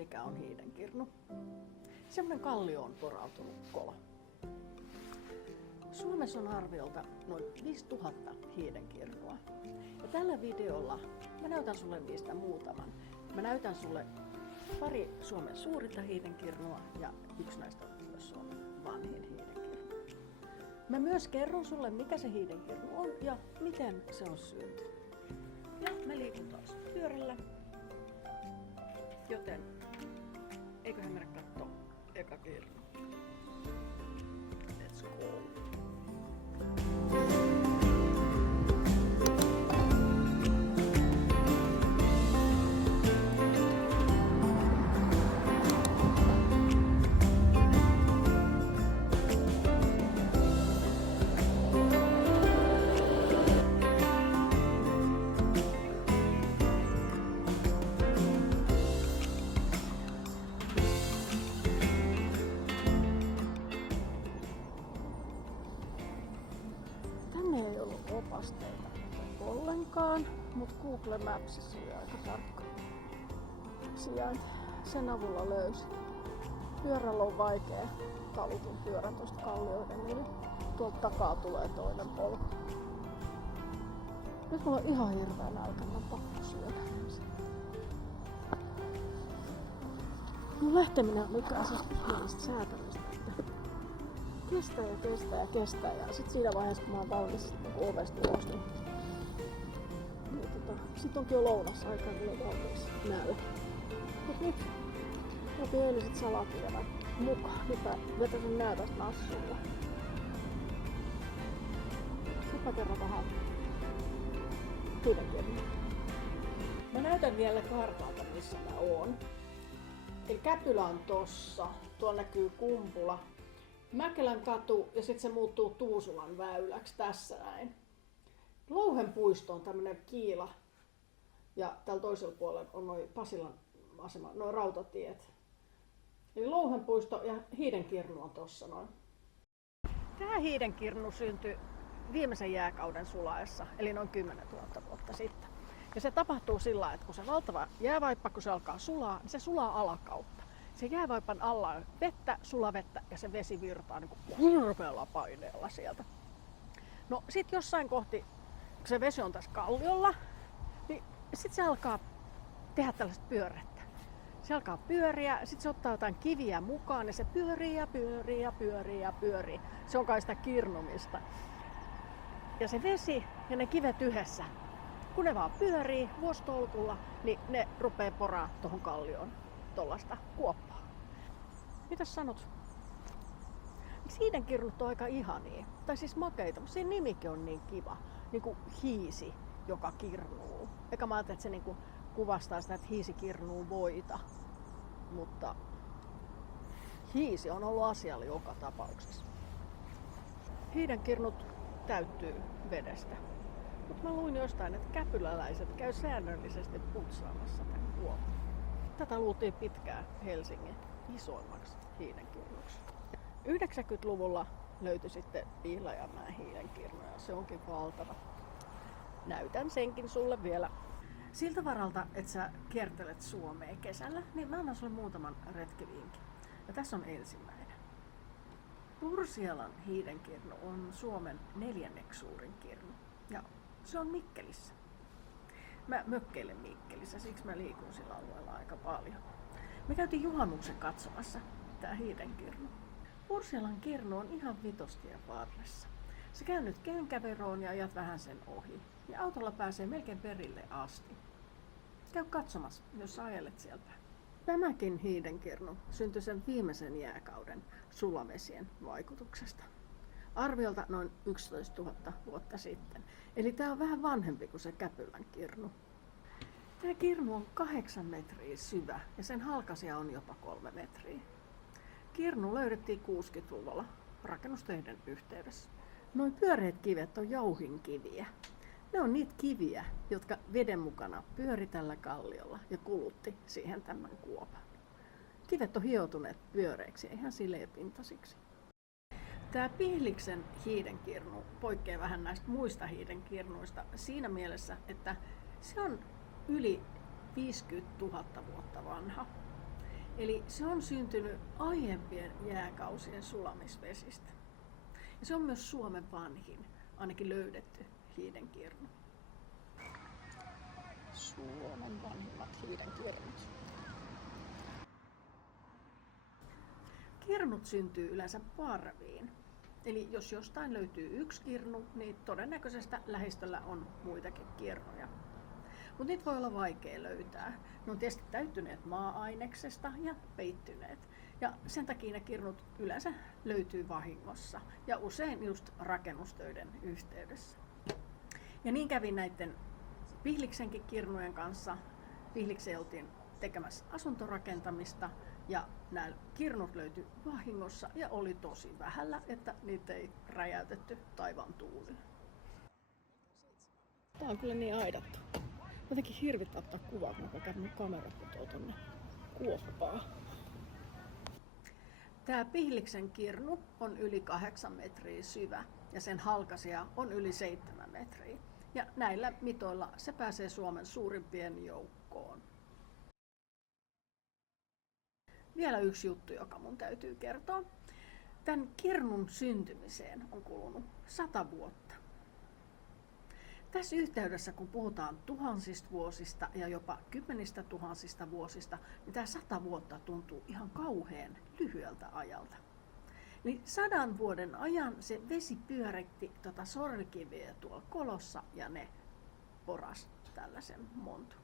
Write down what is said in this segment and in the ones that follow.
mikä on hiidenkirnu? Semmoinen kallioon porautunut kola. Suomessa on arviolta noin 5000 hiidenkirnua. Ja tällä videolla mä näytän sulle niistä muutaman. Mä näytän sulle pari Suomen suurinta hiidenkirnua ja yksi näistä on myös Suomen vanhin hiidenkirnu. Mä myös kerron sulle, mikä se hiidenkirnu on ja miten se on syntynyt. Ja mä liikun taas pyörällä, joten eiköhän mennä kattoo eka kirnu. Let's go! Tänne ei ollut opasteita ollenkaan, mutta Google Mapsissa oli aika tarkka sijainti. Sen avulla löysin. Pyörällä on vaikea talutin pyörän tuosta kallioiden yli. Tuolta takaa tulee toinen polku. Nyt mulla on ihan hirveä nälkä, mä on pakko syödä ensin. Mun lähteminen on mikään sellaista säätämistä. Kestää ja sit siinä vaiheessa kun mä oon valmis ovesta ulos, niin sit onkin jo lounasaika, niin on valmis näällä. Mut nyt otin eiliset salatiedät mukaan, nyt mä vetäsen nää tästä nassulla. Sit mä kerron vähän hiidenkirnua. Mä näytän vielä kartalta missä mä oon. Eli Käpylä on tossa, tuolla näkyy Kumpula. Mäkelän katu ja sitten se muuttuu Tuusulan väyläksi tässä näin. Louhen puisto on tämmönen kiila ja tällä toisella puolella on noin Pasilan asema, noin rautatiet. Eli Louhen puisto ja hiidenkirnu on tossa noin. Tää hiidenkirnu syntyi viimeisen jääkauden sulaessa, eli noin 10 000 vuotta sitten. Ja se tapahtuu sillä, että kun se valtava jäävaippa, kun se alkaa sulaa, niin se sulaa alakautta. Se jäävaipan alla on vettä, sulavettä ja se vesi virtaa niin hirveällä paineella sieltä. No sit jossain kohti, kun se vesi on tässä kalliolla, niin sit se alkaa tehdä tällaista pyörettä. Se alkaa pyöriä, sit se ottaa jotain kiviä mukaan ja se pyörii ja pyörii ja pyörii ja pyörii. Se on kai sitä kirnumista. Ja se vesi ja ne kivet yhdessä, kun ne vaan pyörii vuositolkulla, niin ne rupeaa poraa tohon kallioon tollaista kuoppaa. Mitäs sanot? Hiidenkirnut on aika ihania, tai siis makeita, mutta siinä nimikin on niin kiva, niin kuin hiisi, joka kirnuu. Eikä mä ajattelin, että se niin kuin kuvastaa sitä, että hiisi kirnuu voita, mutta hiisi on ollut asialla joka tapauksessa. Hiidenkirnut täyttyy vedestä, mutta mä luin jostain, että käpyläläiset käy säännöllisesti putsaamassa tämän kuopan. Tätä luultiin pitkään Helsingin isoimmaksi hiidenkirnuksi. 90-luvulla löytyi sitten Pihlajamäen hiidenkirnu ja se onkin valtava. Näytän senkin sulle vielä. Siltä varalta, että sä kiertelet Suomea kesällä, niin mä annan sulle muutaman retkivinkin. Ja tässä on ensimmäinen. Pursielan hiidenkirnu on Suomen 4. suurin kirnu ja se on Mikkelissä. Mä mökkeilen Mikkelissä, siksi mä liikun sillä alueella aika paljon. Me käytiin juhannuksen katsomassa tää hiidenkirnu. Pursielan kirnu on ihan Vitostien varressa. Sä käy nyt Kenkäveroon ja ajat vähän sen ohi. Ja autolla pääsee melkein perille asti. Käy katsomassa, jos sä ajelet sieltä. Tämäkin hiidenkirnu syntyi sen viimeisen jääkauden sulavesien vaikutuksesta. Arviolta noin 11 000 vuotta sitten. Eli tää on vähän vanhempi kuin se Käpylän kirnu. Tää kirnu on 8 metriä syvä ja sen halkaisija on jopa 3 metriä. Kirnu löydettiin 60-luvulla rakennustöiden yhteydessä. Noin pyöreät kivet on jouhinkiviä. Ne on niitä kiviä, jotka veden mukana pyöri tällä kalliolla ja kulutti siihen tämän kuopan. Kivet on hioutuneet pyöreiksi ja ihan sileäpintaisiksi. Tämä Pihliksen hiidenkirnu poikkeaa vähän näistä muista hiidenkirnuista siinä mielessä, että se on yli 50 000 vuotta vanha. Eli se on syntynyt aiempien jääkausien sulamisvesistä. Ja se on myös Suomen vanhin, ainakin löydetty hiidenkirnu. Suomen vanhimmat hiidenkirnut. Kirnut syntyy yleensä parviin. Eli jos jostain löytyy yksi kirnu, niin todennäköisesti lähistöllä on muitakin kirnuja. Mutta niitä voi olla vaikea löytää. Ne on tietysti täyttyneet maa-aineksesta ja peittyneet. Ja sen takia ne kirnut yleensä löytyy vahingossa ja usein just rakennustöiden yhteydessä. Ja niin kävi näiden Pihliksenkin kirnujen kanssa. Pihliksen oltiin tekemässä asuntorakentamista ja nämä kirnut löytyi vahingossa ja oli tosi vähällä, että niitä ei räjäytetty taivaan tuulilla. Tää on kyllä niin aidattu. Jotenkin hirvittää ottaa kuvaa, kun mä käyn kamerat tonne kuoppaan. Tää Pihliksen kirnu on yli 8 metriä syvä ja sen halkaisija on yli 7 metriä. Ja näillä mitoilla se pääsee Suomen suurimpien joukkoon. Vielä yksi juttu, joka mun täytyy kertoa. Tämän kirnun syntymiseen on kulunut 100 vuotta. Tässä yhteydessä, kun puhutaan tuhansista vuosista ja jopa 10 000 vuosista, niin tämä 100 vuotta tuntuu ihan kauhean lyhyeltä ajalta. Eli 100 vuoden ajan se vesi pyöritti sorvikiveä tuolla kolossa ja ne poras tällaisen montun.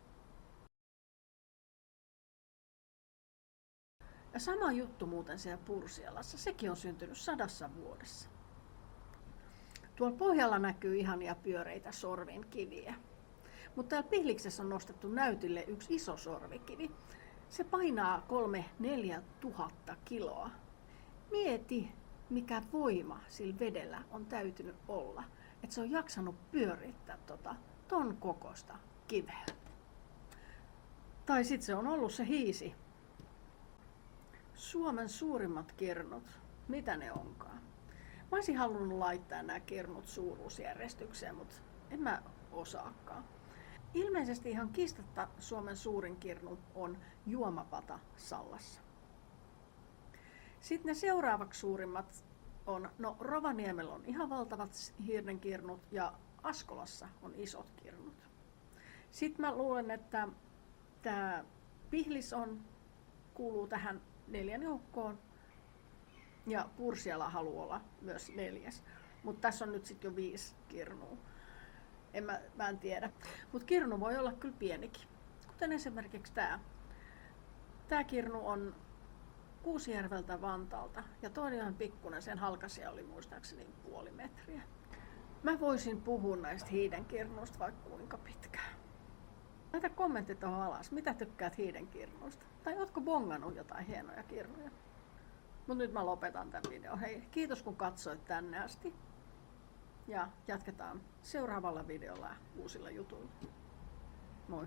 Ja sama juttu muuten siellä Pursialassa, sekin on syntynyt 100 vuodessa. Tuolla pohjalla näkyy ihania pyöreitä sorvinkiviä. Mutta täällä Pihliksessä on nostettu näytille yksi iso sorvikivi. Se painaa 3-4 tuhatta kiloa. Mieti, mikä voima sillä vedellä on täytynyt olla, että se on jaksanut pyörittää ton kokosta kiveä. Tai sitten se on ollut se hiisi. Suomen suurimmat kirnut, mitä ne onkaan? Mä olisin halunnut laittaa nämä kirnut suuruusjärjestykseen, mutta en mä osaakaan. Ilmeisesti ihan kiistatta Suomen suurin kirnu on Juomapata Sallassa. Sitten ne seuraavaksi suurimmat on, Rovaniemellä on ihan valtavat hiirenkirnut ja Askolassa on isot kirnut. Sitten mä luulen, että tämä Pihlis kuuluu tähän 4 joukkoon ja Pursiala haluaa olla myös 4. Mutta tässä on nyt sitten jo 5 kirnua. Mä en tiedä. Mutta kirnu voi olla kyllä pienikin. Kuten esimerkiksi tämä. Tämä kirnu on Kuusijärveltä Vantaalta ja toinen on pikkunen, sen halkaisija oli muistaakseni 0,5 metriä. Mä voisin puhua näistä hiidenkirnuista vaikka kuinka pitkään. Laita kommentti tuohon alas, mitä tykkäät hiidenkirnuista? Tai ootko bongannut jotain hienoja kirnuja? Mut nyt mä lopetan tämän videon. Hei, kiitos kun katsoit tänne asti. Ja jatketaan seuraavalla videolla uusilla jutuilla. Moi!